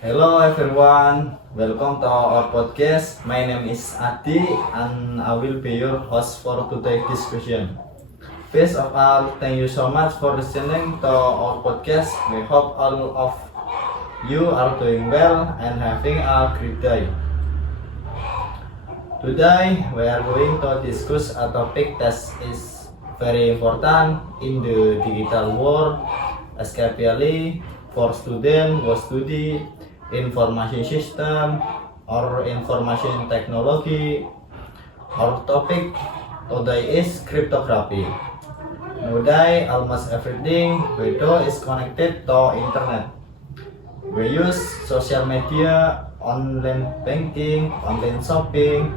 Hello everyone, welcome to our podcast. My name is Adi and I will be your host for today's discussion. First of all, thank you so much for listening to our podcast. We hope all of you are doing well and having a great day. Today we are going to discuss a topic that is very important in the digital world, especially for students who study information system or information technology. Our topic today is cryptography. Today almost everything we do is connected to internet. We use social media, online banking, online shopping,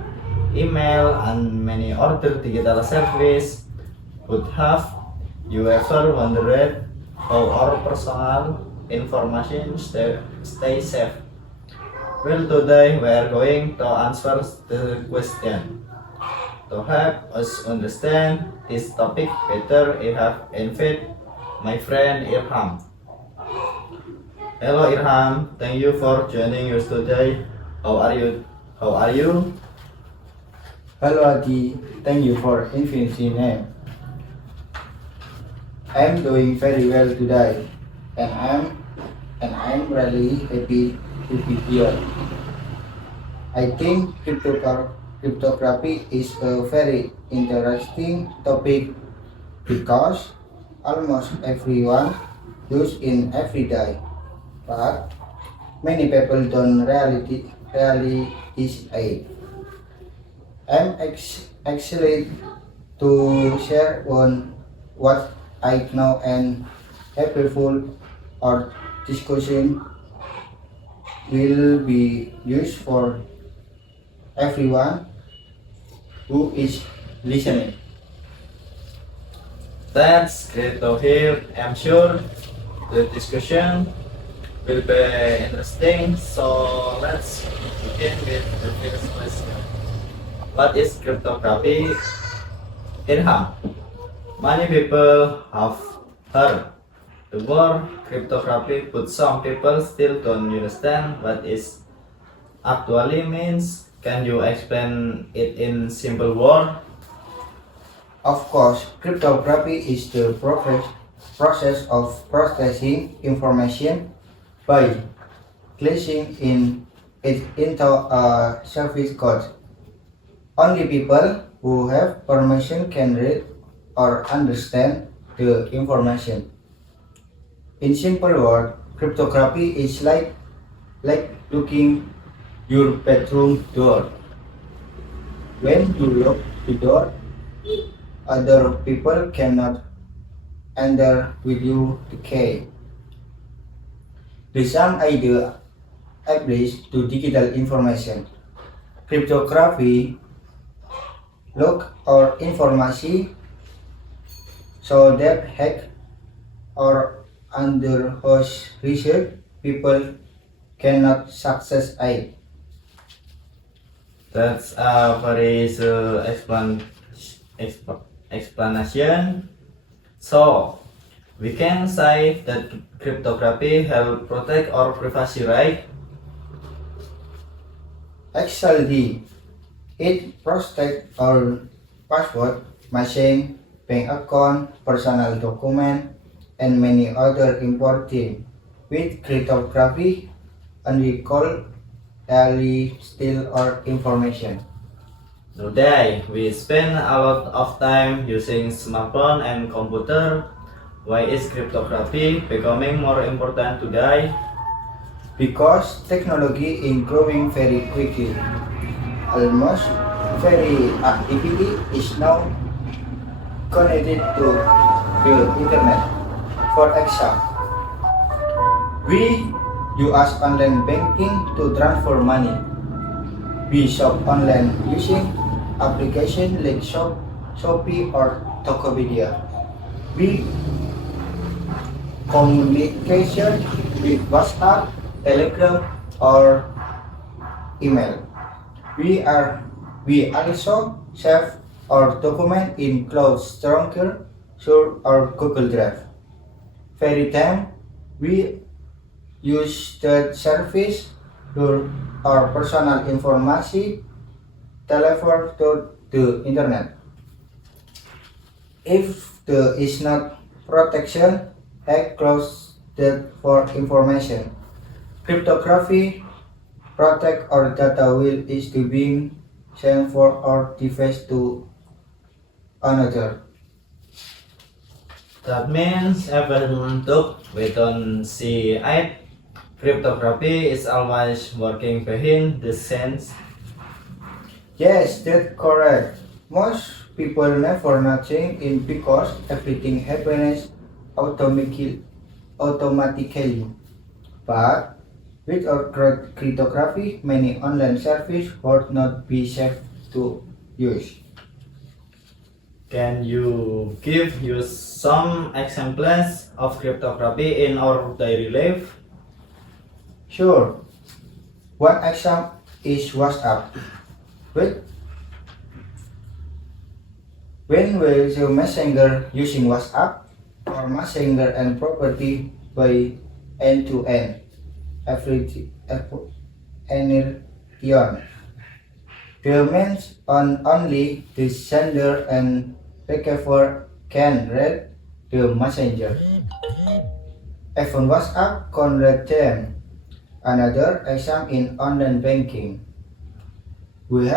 email, and many other digital service. But have you ever wondered how our personal information stay safe? Well, today we are going to answer the question. To help us understand this topic better, I have invited my friend Irham. Hello Irham, thank you for joining us today. How are you? How are you? Hello Adi, thank you for inviting me. I'm doing very well today, and I'm really happy to be here. I think cryptography is a very interesting topic because almost everyone use it every day, but many people don't really use it. I'm excited to share on what I know and helpful our discussion will be used for everyone who is listening. That's great to hear. I'm sure the discussion will be interesting. So let's begin with the first question. What is cryptography? Irham, many people have heard the word cryptography, but some people still don't understand what it actually means. Can you explain it in simple words? Of course, cryptography is the process of processing information by placing it into a service code. Only people who have permission can read or understand the information. In simple words, cryptography is like looking your bedroom door. When you lock the door, other people cannot enter with you the key. The same idea applies to digital information. Cryptography lock our information so that hack or under-host research people cannot success it. That's a very explanation. So we can say that cryptography help protect our privacy, right? Actually, it protects our password, machine, bank account, personal document, and many other important. With cryptography, and we call daily steal our information. Today we spend a lot of time using smartphone and computer. Why is cryptography becoming more important today? Because technology is growing very quickly. Almost every activity is now connected to the internet. For example, we use online banking to transfer money. We shop online using applications like Shopee or Tokopedia. We communication with WhatsApp, Telegram, or email. We also save our document in cloud storage or Google Drive. Very time we use the service your or personal information telephone to the internet. If there is not protection, hack close that for information. Cryptography protect our data will is to being sent for our device to another. That means even though we don't see it, cryptography is always working behind the scenes. Yes, that's correct. Most people never nothing in because everything happens automatically. But without cryptography, many online services would not be safe to use. Can you give us some examples of cryptography in our daily life? Sure. One example is WhatsApp. With when we use Messenger using WhatsApp or Messenger and property by end to end, any beyond. The means on only the sender and receiver can read the messenger. Even WhatsApp can read them. Another example in online banking. We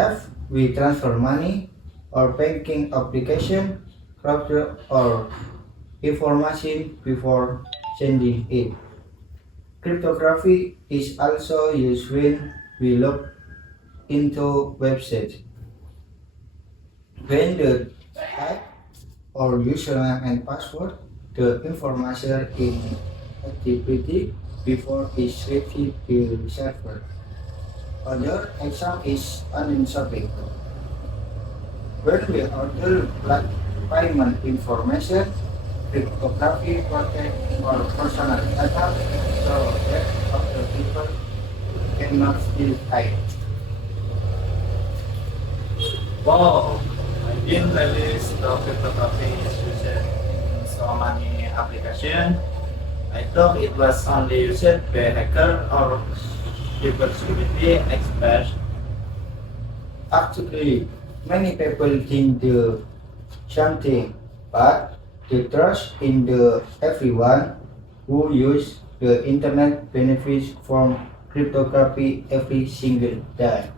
transfer money or banking application capture or information before sending it. Cryptography is also used when we log into websites. When the type or username and password, the information in activity before is received to the server. Other example is online shopping. When we order like payment information, cryptography protect our personal data so that other people cannot steal it. Wow, I didn't realize the cryptography is used in so many applications. I thought it was only used by hacker or cybersecurity experts. Actually, many people think the something, but the trust in the everyone who use the internet benefits from cryptography every single day.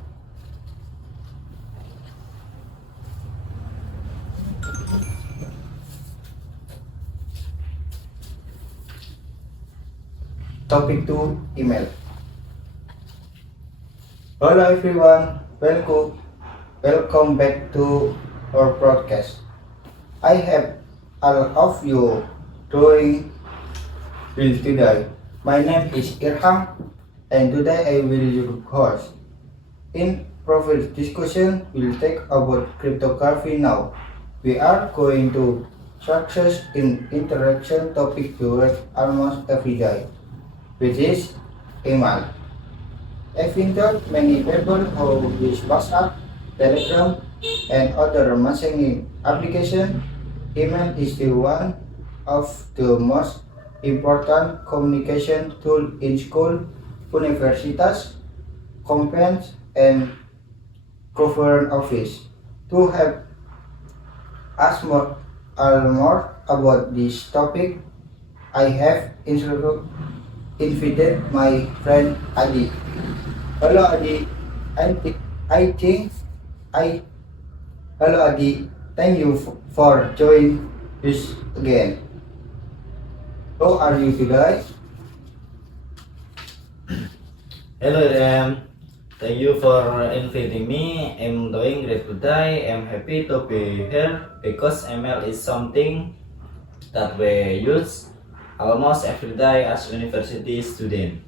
Topic 2 email. Hello everyone, welcome back to our broadcast. I have all of you doing well today. My name is Irham and today I will your host. In profile discussion, we'll take about cryptography now. We are going to success in interaction topic to almost every day, which is email. Even though many people who use WhatsApp, Telegram, and other messaging applications, email is the one of the most important communication tool in school, universities, companies, and government office. To help us more about this topic, I have invited my friend Adi. Hello Adi, I think I hello Adi. Thank you for joining us again. How are you today? Hello Ram, thank you for inviting me. I'm doing great today. I'm happy to be here because ML is something that we use almost every day as university student.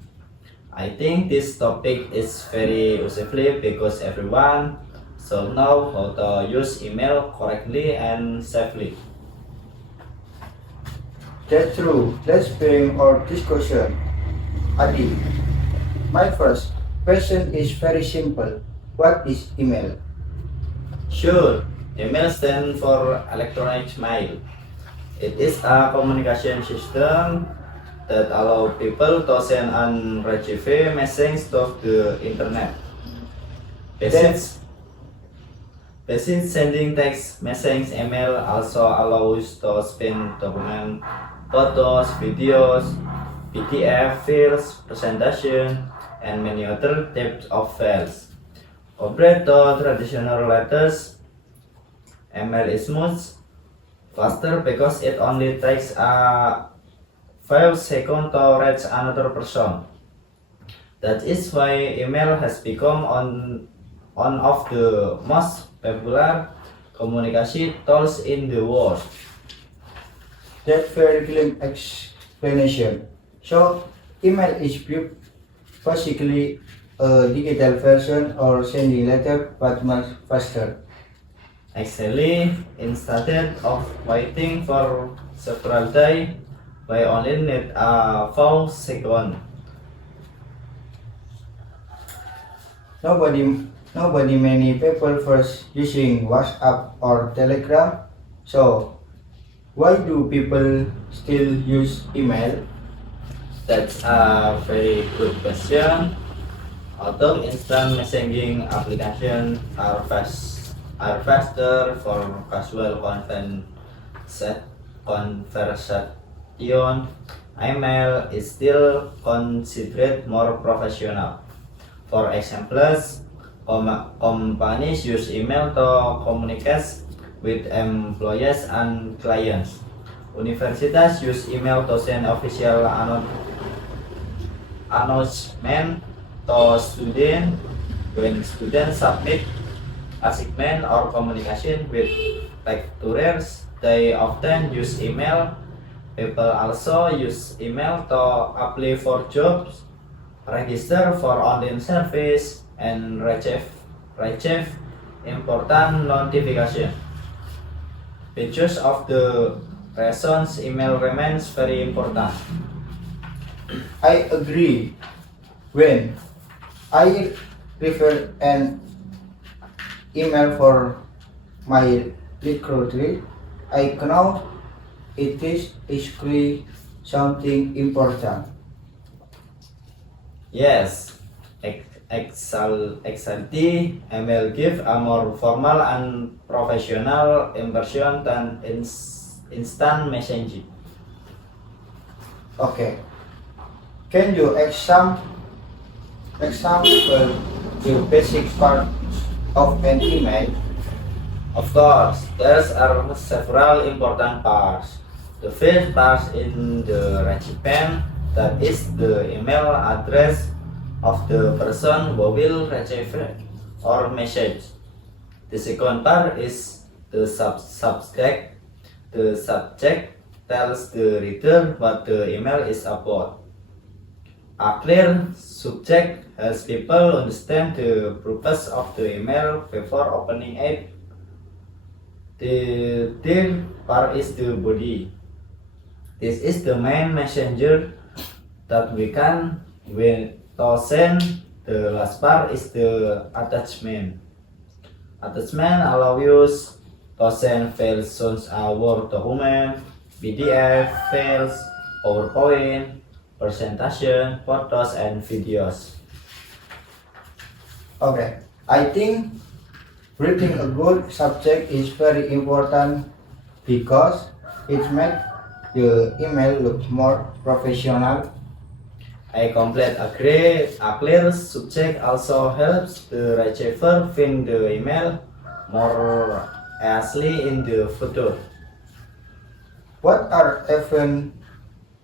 I think this topic is very useful because everyone should know how to use email correctly and safely. That's true. Let's bring our discussion. Adi, my first question is very simple. What is email? Sure, email stands for electronic mail. It is a communication system that allow people to send and receive messages to the internet. Besides sending text message, email also allows to send document, photos, videos, PDF files, presentation, and many other types of files. Compared to traditional letters, email is much faster because it only takes a 5 seconds to reach another person. That is why email has become one of the most popular communication tools in the world. That very clear explanation. So, email is basically a digital version or sending letter but much faster. Actually, instead of waiting for several days, we only need a few seconds. Nobody many people first using WhatsApp or Telegram. So, why do people still use email? That's a very good question. Although instant messaging applications are faster for casual conversation, email is still considered more professional. For example, companies use email to communicate with employees and clients. Universities use email to send official announcement to students. When students submit assignment or communication with lecturers, they often use email. People also use email to apply for jobs, register for online service, and receive important notification. Because of the reasons, email remains very important. I agree. When I refer an email for my recruiter, I know it is basically something important. Yes, exactly. Email give a more formal and professional impression than instant messaging. Okay. Can you example the basic part of an email? Of course, there are several important parts. The first part in the recipient, that is the email address of the person who will receive or message. The second part is the subject. The subject tells the reader what the email is about. A clear subject helps people understand the purpose of the email before opening it. The third part is the body. This is the main messenger that we can to send. The last part is the attachment. Attachment allows us to send files such as Word document, PDF files, PowerPoint, presentation, photos, and videos. Okay. I think writing a good subject is very important because it makes the email look more professional. I completely agree. A clear subject also helps the receiver find the email more easily in the future. What are even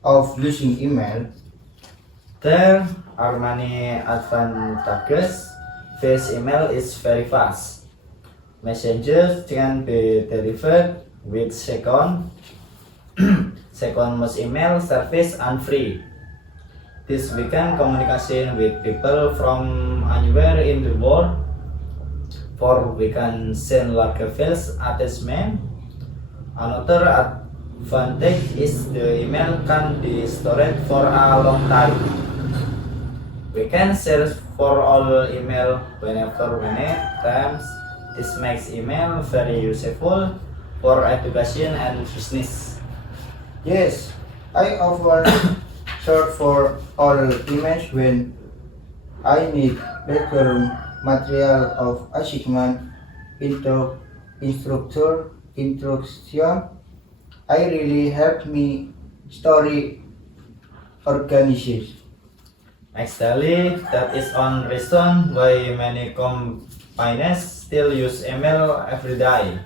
of using email? There are many advantages. First, email is very fast. Messages can be delivered with second. Second, most email service and free. This we can communication with people from anywhere in the world. For we can send larger files attachment. Another advantage is the email can be stored for a long time. We can search for all email whenever we need times. This makes email very useful for education and business. Yes, I often search for all emails when I need lecture material of assignment, instruction. I really help me story organization. Actually, that is one reason why many companies still use email every day.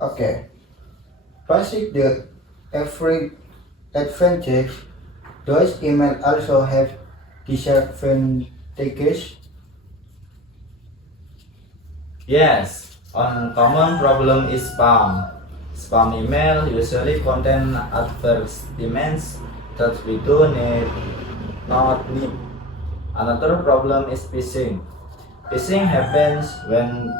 Okay. Basic the every advantage. Does email also have disadvantages? Yes, one common problem is spam. Spam email usually contain advertisements that we do not need. Another problem is phishing. Phishing happens when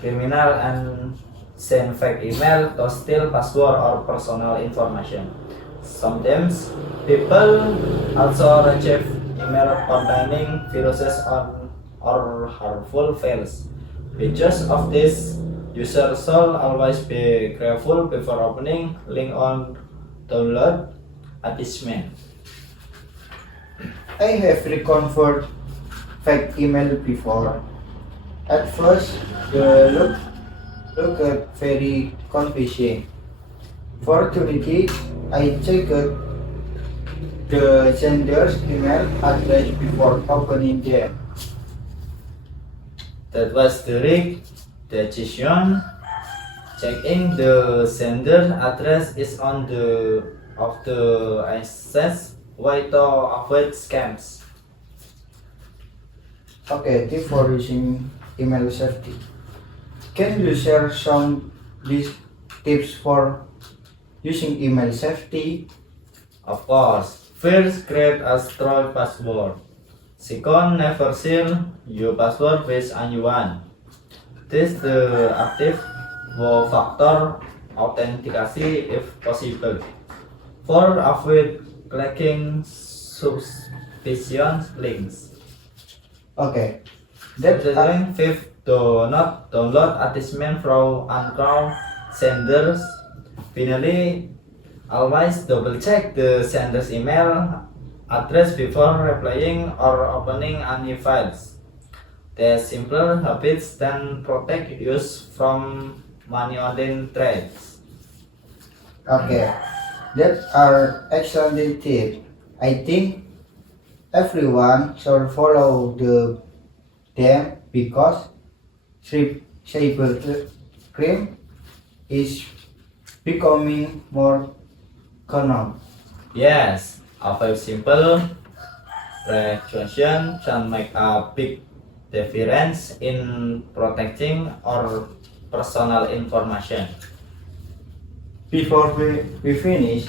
criminal and send fake email to steal password or personal information. Sometimes people also receive email containing viruses or harmful files. Because of this, users should always be careful before opening link on download attachment. I have recovered fake email before. At first, the looked very confusing. Fortunately, I checked the sender's email address before opening them. That was the right decision. Checking the sender address is on the of the access way to avoid scams. Okay, tip for using email safety. Can you share some these tips for using email safety? Of course, first create a strong password. Second, never share your password with anyone. Test the active factor authentication if possible. For avoid clicking suspicious links. Okay, that Considering fifth, do not download attachment from unknown senders. Finally, always double check the sender's email address before replying or opening any files. The simpler habits then protect you from money online trades. okay, that are excellent tips. I think everyone should follow them because cybercrime is becoming more common. Yes, a very simple precaution can make a big difference in protecting our personal information. Before we finish,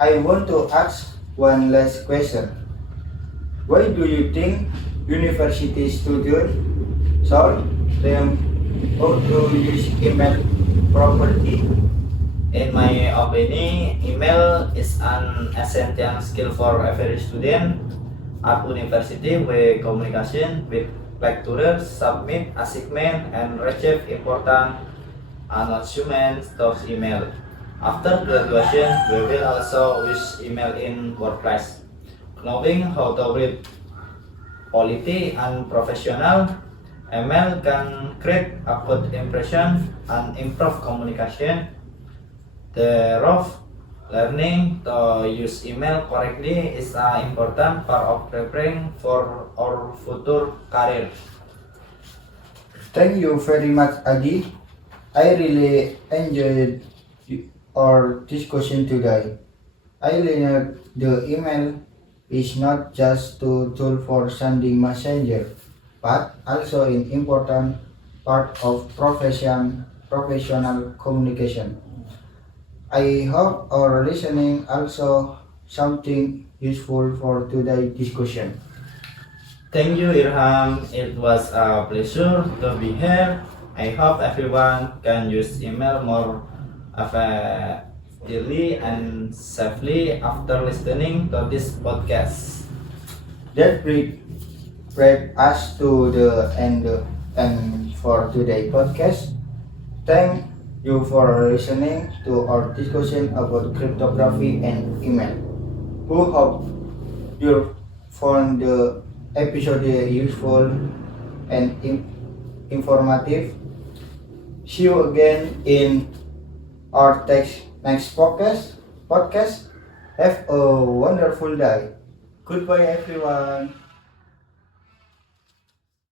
I want to ask one last question. Why do you think university students should learn how to use email properly? In my opinion, email is an essential skill for every student at university where communication with lecturers, submit assignment, and receive important announcements through email. After graduation, we will also use email in workplace. Knowing how to read polite and professional, email can create a good impression and improve communication. Thereof, learning to use email correctly is an important part of preparing for our future career. Thank you very much, Adi. I really enjoyed our discussion today. I learned the email is not just a tool for sending messenger, but also an important part of professional communication. I hope our listening also something useful for today's discussion. Thank you, Irham. It was a pleasure to be here. I hope everyone can use email more effectively and safely after listening to this podcast. That brings us to the end for today's podcast. Thank you for listening to our discussion about cryptography and email. We hope you found the episode useful and informative. See you again in our next podcast. Have a wonderful day. Goodbye, everyone.